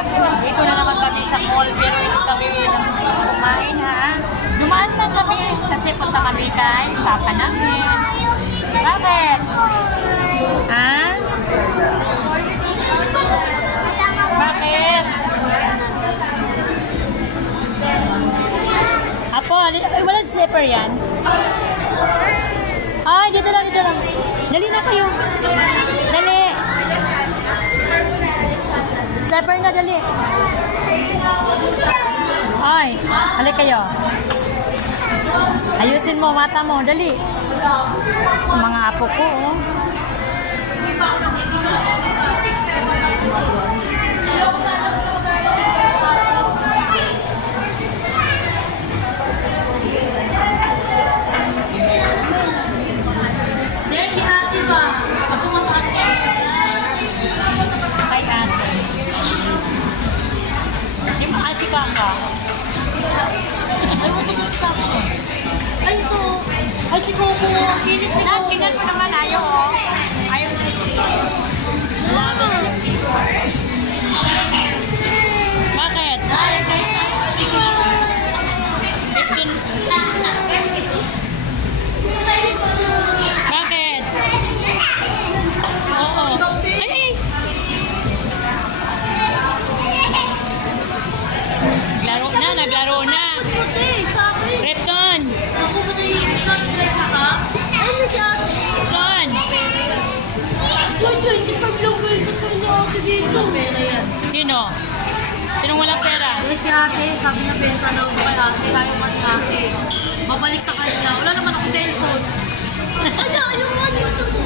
Dito na naman kami sa mall, pero hindi kami kumain ha. Dumaan lang kami kasi punta kami kay papa namin. Bakit? Ha? Bakit? Apo, walang slipper yan. Ay, dito lang, dito lang. Dali na kayo. Dali. Slipper na, dali. Ay, halik kayo. Ayusin mo, mata mo, dali. Mga apo ko, oh. Ay, si Coco. Kilit si Coco. Tingnan mo naman, ayaw, oh. Ayaw na. Bakit? Bakit? Oo. Ay, ay! Naglaro na, naglaro na. Repton! Sino? Sinong walang pera? Eh, si ate, sabi niya pesa daw kay ate, ayaw pa ni ate. Babalik sa kanya. Wala naman ako cellphone. Ano? Yung sa mo?